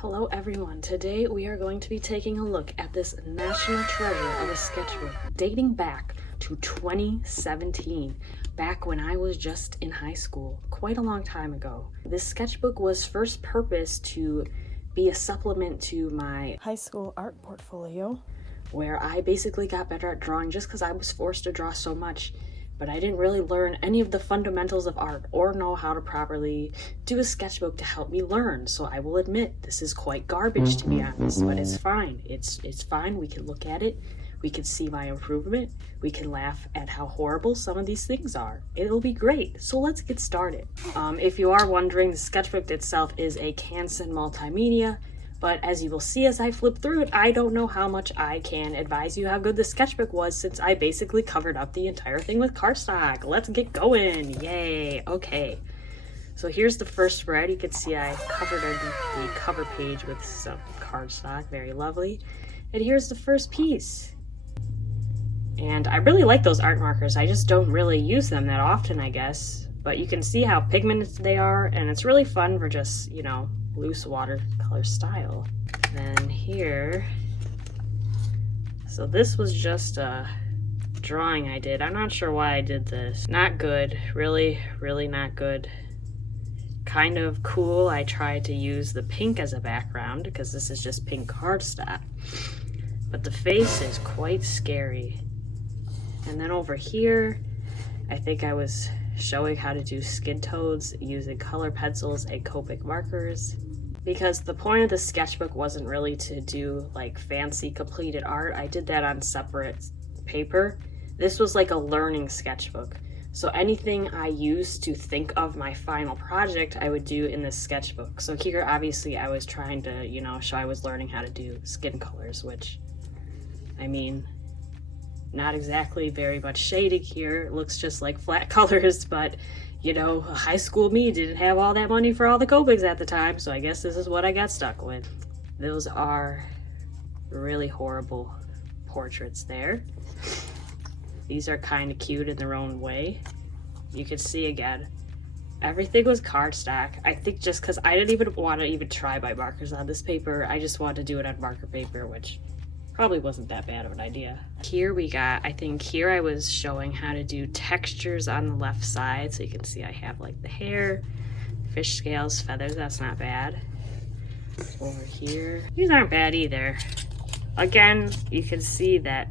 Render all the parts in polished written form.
Hello everyone, today we are going to be taking a look at this national treasure of a sketchbook dating back to 2017, back when I was just in high school, quite a long time ago. This sketchbook was first purposed to be a supplement to my high school art portfolio, where I basically got better at drawing just because I was forced to draw so much. But I didn't really learn any of the fundamentals of art or know how to properly do a sketchbook to help me learn. So I will admit, this is quite garbage to be honest, but it's fine. It's fine. We can look at it. We can see my improvement. We can laugh at how horrible some of these things are. It'll be great. So let's get started. If you are wondering, the sketchbook itself is a Canson multimedia. But as you will see as I flip through it, I don't know how much I can advise you how good the sketchbook was, since I basically covered up the entire thing with cardstock. Let's get going. Yay. Okay. So here's the first spread. You can see I covered the cover page with some cardstock. Very lovely. And here's the first piece. And I really like those art markers. I just don't really use them that often, I guess. But you can see how pigmented they are, and it's really fun for just, you know, loose watercolor style. Then here, so this was just a drawing I did. I'm not sure why I did this. Not good, really not good. Kind of cool. I tried to use the pink as a background because this is just pink cardstock, but the face is quite scary. And then over here, I think I was showing how to do skin tones using color pencils and Copic markers, because the point of the sketchbook wasn't really to do like fancy completed art. I did that on separate paper. This was like a learning sketchbook. So anything I used to think of my final project, I would do in this sketchbook. So here, obviously, I was trying to, you know, show I was learning how to do skin colors, which, I mean, not exactly very much shading here. It looks just like flat colors, but you know, high school me didn't have all that money for all the Copics at the time, so I guess this is what I got stuck with. Those are really horrible portraits there. These are kind of cute in their own way. You can see again, everything was cardstock. I think just because I didn't even want to even try my markers on this paper, I just wanted to do it on marker paper, which probably wasn't that bad of an idea. Here we got, I think here I was showing how to do textures on the left side. So you can see I have like the hair, fish scales, feathers, that's not bad. Over here, these aren't bad either. Again, you can see that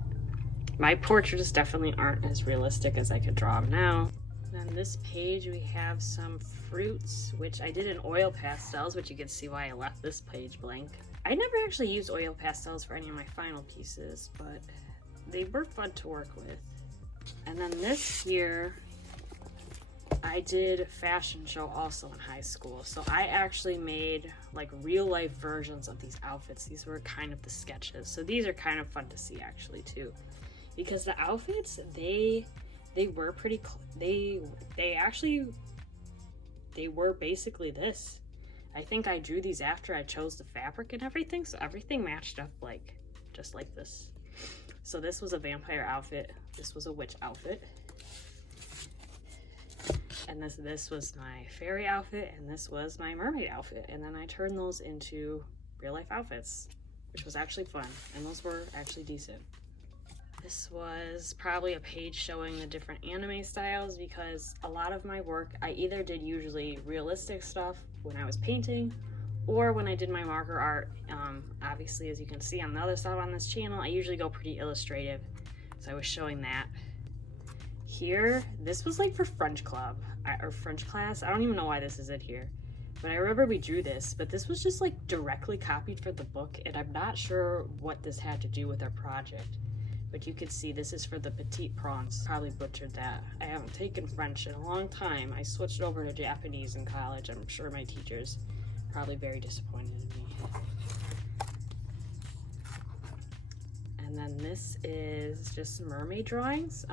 my portraits definitely aren't as realistic as I could draw them now. On this page we have some fruits, which I did in oil pastels, which you can see why I left this page blank. I never actually used oil pastels for any of my final pieces, but they were fun to work with. And then this here, I did fashion show also in high school. So I actually made like real life versions of these outfits. These were kind of the sketches. So these are kind of fun to see actually too, because the outfits, they were pretty, they were basically this. I think I drew these after I chose the fabric and everything, so everything matched up like just like this. So this was a vampire outfit, this was a witch outfit, and this was my fairy outfit, and this was my mermaid outfit. And then I turned those into real life outfits, which was actually fun, and those were actually decent. This was probably a page showing the different anime styles, because a lot of my work, I either did usually realistic stuff when I was painting, or when I did my marker art. Obviously, as you can see on the other side on this channel, I usually go pretty illustrative, so I was showing that. Here, this was like for French club, or French class. I don't even know why this is in here, but I remember we drew this, but this was just like directly copied for the book, and I'm not sure what this had to do with our project. But you can see this is for the petite prawns. Probably butchered that. I haven't taken French in a long time. I switched over to Japanese in college. I'm sure my teachers probably very disappointed in me. And then this is just mermaid drawings.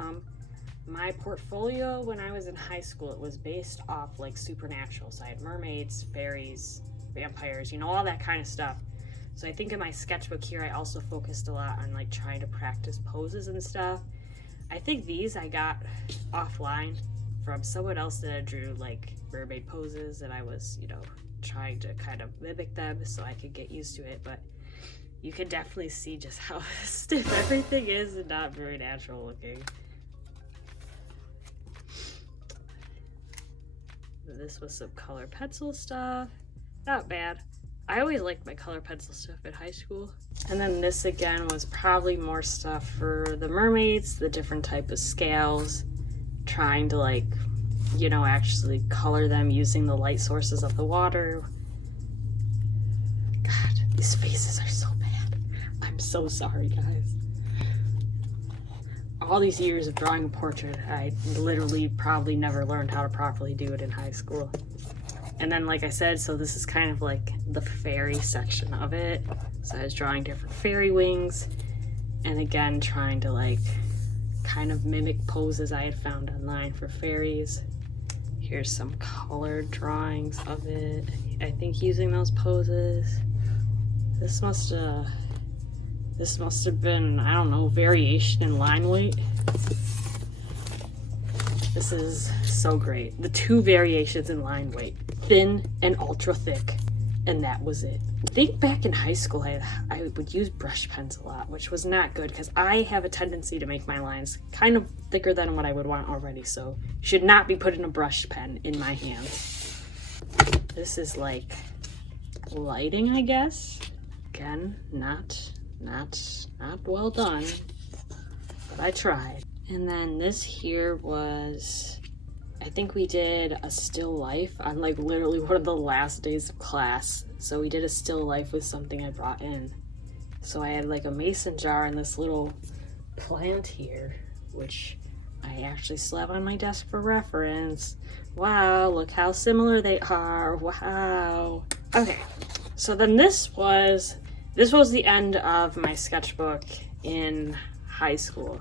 My portfolio when I was in high school, it was based off like supernatural. So I had mermaids, fairies, vampires, you know, all that kind of stuff. So I think in my sketchbook here, I also focused a lot on like trying to practice poses and stuff. I think these I got offline from someone else that I drew like mermaid poses, and I was, you know, trying to kind of mimic them so I could get used to it, but you can definitely see just how stiff everything is and not very natural looking. This was some color pencil stuff. Not bad. I always liked my color pencil stuff in high school. And then this again was probably more stuff for the mermaids, the different type of scales, trying to like, you know, actually color them using the light sources of the water. God, these faces are so bad. I'm so sorry, guys. All these years of drawing a portrait, I literally probably never learned how to properly do it in high school. And then, like I said, so this is kind of like the fairy section of it. So I was drawing different fairy wings, and again, trying to like kind of mimic poses I had found online for fairies. Here's some colored drawings of it. I think using those poses. This must have been, I don't know, variation in line weight. This is so great. The two variations in line weight, thin and ultra thick, and that was it. I think back in high school, I would use brush pens a lot, which was not good because I have a tendency to make my lines kind of thicker than what I would want already, so should not be putting a brush pen in my hands. This is like lighting, I guess. Again, not well done, but I tried. And then this here was, I think we did a still life on like literally one of the last days of class. So we did a still life with something I brought in. So I had like a mason jar and this little plant here, which I actually still have on my desk for reference. Wow, look how similar they are. Wow. Okay, so then this was the end of my sketchbook in high school.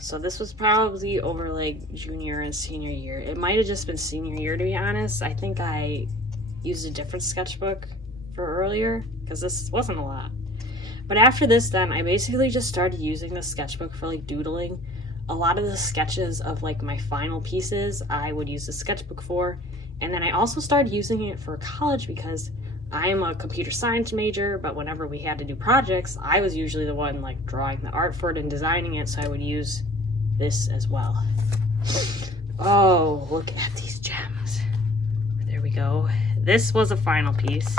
So this was probably over like junior and senior year. It might have just been senior year, to be honest. I think I used a different sketchbook for earlier because this wasn't a lot. But after this, then I basically just started using the sketchbook for like doodling. A lot of the sketches of like my final pieces I would use the sketchbook for. And then I also started using it for college because I am a computer science major, but whenever we had to do projects, I was usually the one like drawing the art for it and designing it, so I would use this as well. Oh, look at these gems. There we go. This was a final piece.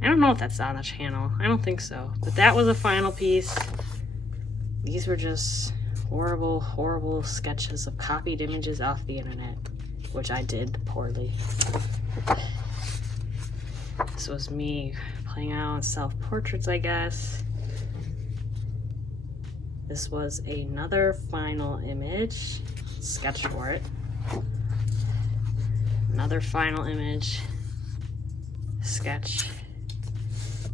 I don't know if that's on the channel. I don't think so. But that was a final piece. These were just horrible, horrible sketches of copied images off the internet, which I did poorly. This was me playing out self-portraits, I guess. This was another final image, sketch for it. Another final image, sketch.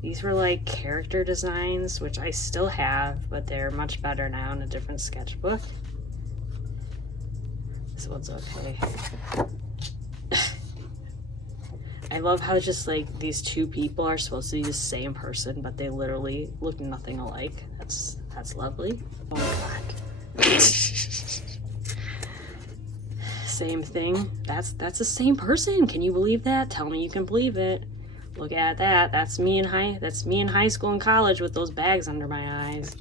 These were like character designs, which I still have, but they're much better now in a different sketchbook. This one's okay. I love how just like these two people are supposed to be the same person, but they literally look nothing alike. That's lovely. Oh my god. Same thing. That's the same person. Can you believe that? Tell me you can believe it. Look at that. That's me in high school and college with those bags under my eyes.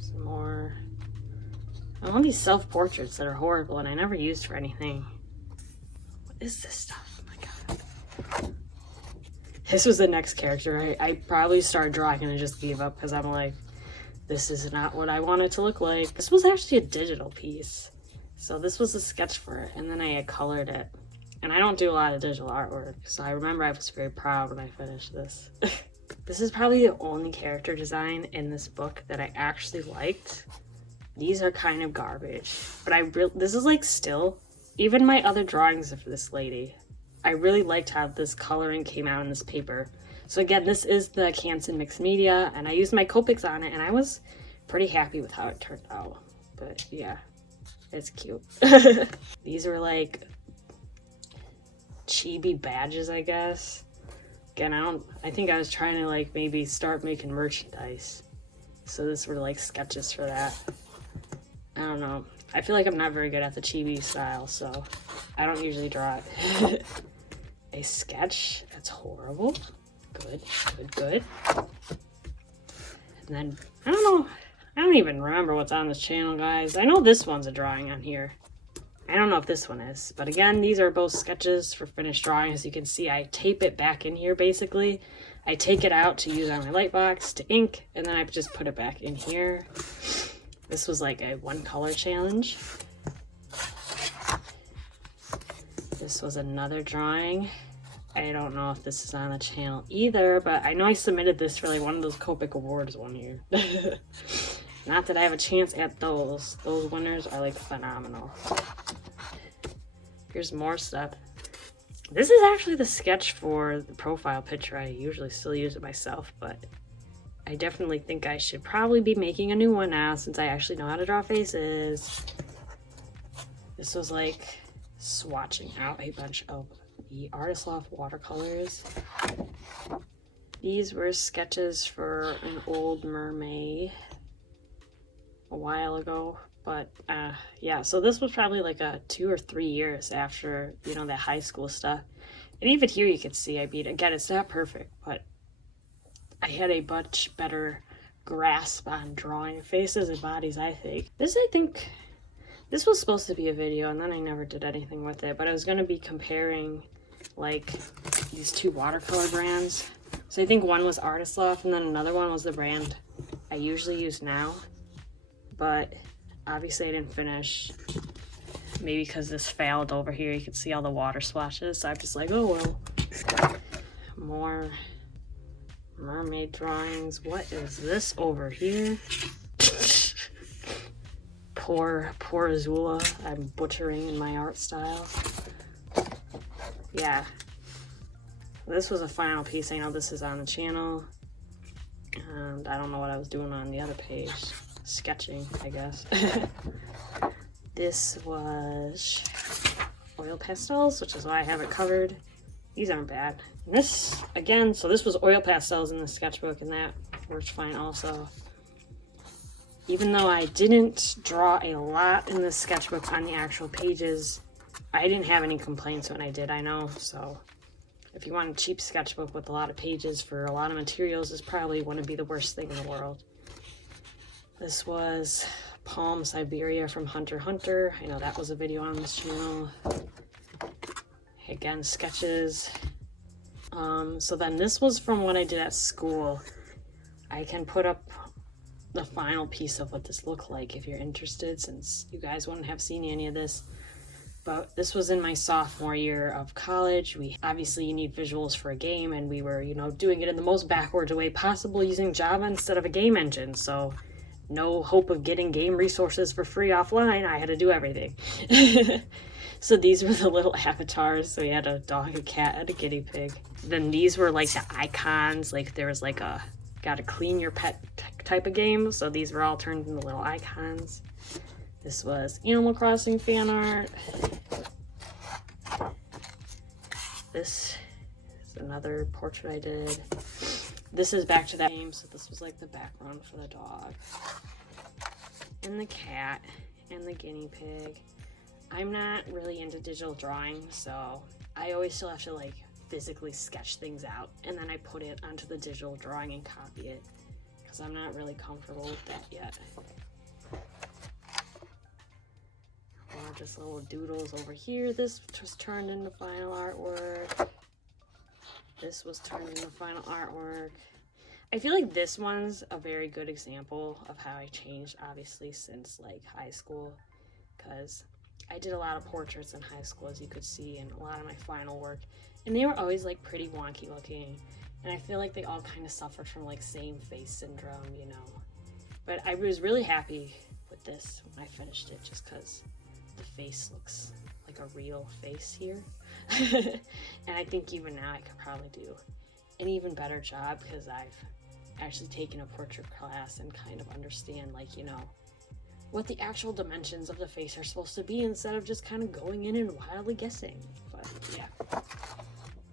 Some more. I want these self-portraits that are horrible and I never used for anything. What is this stuff? Oh my god. This was the next character. I probably started drawing and I just gave up because I'm like, this is not what I want it to look like. This was actually a digital piece. So this was a sketch for it, and then I had colored it. And I don't do a lot of digital artwork, so I remember I was very proud when I finished this. This is probably the only character design in this book that I actually liked. These are kind of garbage, but this is like still, even my other drawings of this lady, I really liked how this coloring came out in this paper. So again, this is the Canson mixed media, and I used my Copics on it, and I was pretty happy with how it turned out. But yeah, it's cute. These are like chibi badges, I guess. Again, I think I was trying to like maybe start making merchandise. So this were like sketches for that. I don't know. I feel like I'm not very good at the chibi style, so I don't usually draw it. A sketch? That's horrible. Good, good, good. And then, I don't know. I don't even remember what's on this channel, guys. I know this one's a drawing on here. I don't know if this one is. But again, these are both sketches for finished drawing. As you can see, I tape it back in here, basically. I take it out to use on my light box to ink, and then I just put it back in here. This was like a one color challenge. This was another drawing. I don't know if this is on the channel either, but I know I submitted this for like one of those Copic Awards one year. Not that I have a chance at those. Those winners are like phenomenal. Here's more stuff. This is actually the sketch for the profile picture. I usually still use it myself, but I definitely think I should probably be making a new one now since I actually know how to draw faces. This was like swatching out a bunch of the Artist Loft watercolors. These were sketches for an old mermaid a while ago, but yeah, so this was probably like a 2 or 3 years after, you know, that high school stuff. And even here you can see, I mean, again, it's not perfect, but I had a much better grasp on drawing faces and bodies, I think. This was supposed to be a video, and then I never did anything with it, but I was going to be comparing like these two watercolor brands. So I think one was Artist Loft, and then another one was the brand I usually use now. But obviously I didn't finish, maybe because this failed over here. You can see all the water splashes, so I'm just like, oh well. More mermaid drawings. What is this over here? Poor Azula. I'm butchering in my art style. Yeah. This was a final piece. I know this is on the channel. And I don't know what I was doing on the other page. Sketching, I guess. This was oil pastels, which is why I have it covered. These aren't bad. And this, again, so this was oil pastels in the sketchbook, and that worked fine also. Even though I didn't draw a lot in the sketchbook on the actual pages, I didn't have any complaints when I did, I know. So if you want a cheap sketchbook with a lot of pages for a lot of materials, this probably wouldn't be the worst thing in the world. This was Palm Siberia from Hunter x Hunter. I know that was a video on this channel. Again, sketches. So then this was from what I did at school. I can put up the final piece of what this looked like if you're interested, since you guys wouldn't have seen any of this. But this was in my sophomore year of college. Obviously you need visuals for a game, and we were, you know, doing it in the most backwards way possible using Java instead of a game engine. So no hope of getting game resources for free offline. I had to do everything. So these were the little avatars. So we had a dog, a cat, and a guinea pig. Then these were like the icons. Like there was like a gotta clean your pet type of game. So these were all turned into little icons. This was Animal Crossing fan art. This is another portrait I did. This is back to that game, so this was like the background for the dog. And the cat, and the guinea pig. I'm not really into digital drawing, so I always still have to like physically sketch things out, and then I put it onto the digital drawing and copy it, because I'm not really comfortable with that yet. Or just little doodles over here. This was turned into final artwork. This was turned into final artwork. I feel like this one's a very good example of how I changed, obviously, since like high school, because I did a lot of portraits in high school, as you could see, and a lot of my final work, and they were always like pretty wonky looking, and I feel like they all kind of suffered from like same face syndrome, you know. But I was really happy with this when I finished it, just because the face looks like a real face here. And I think even now I could probably do an even better job, because I've actually taken a portrait class and kind of understand, like, you know, what the actual dimensions of the face are supposed to be, instead of just kind of going in and wildly guessing. But yeah,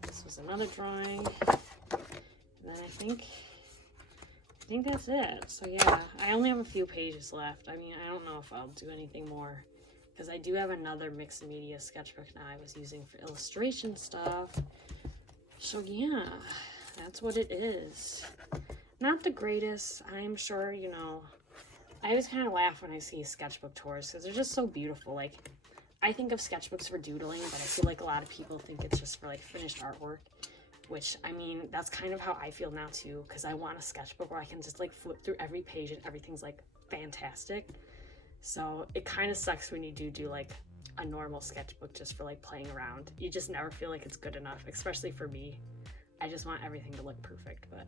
this was another drawing. And then I think think that's it. So yeah, I only have a few pages left. I mean, I don't know if I'll do anything more because I do have another mixed media sketchbook now I was using for illustration stuff. So yeah, that's what it is. Not the greatest, I'm sure, you know. I always kind of laugh when I see sketchbook tours because they're just so beautiful. Like, I think of sketchbooks for doodling, but I feel like a lot of people think it's just for like finished artwork, which, I mean, that's kind of how I feel now too, because I want a sketchbook where I can just like flip through every page and everything's like fantastic. So it kind of sucks when you do like a normal sketchbook just for like playing around. You just never feel like it's good enough, especially for me. I just want everything to look perfect, but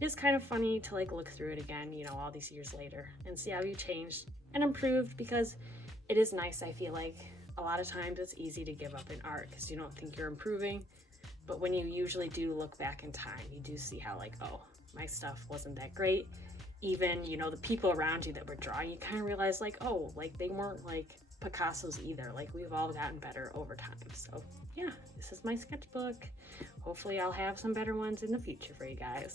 it's kind of funny to like look through it again, you know, all these years later and see how you changed and improved, because it is nice. I feel like a lot of times it's easy to give up in art because you don't think you're improving, but when you usually do look back in time, you do see how like, oh, my stuff wasn't that great. Even, you know, the people around you that were drawing, you kind of realize like, oh, like they weren't like Picasso's either. Like, we've all gotten better over time. So yeah, this is my sketchbook. Hopefully I'll have some better ones in the future for you guys.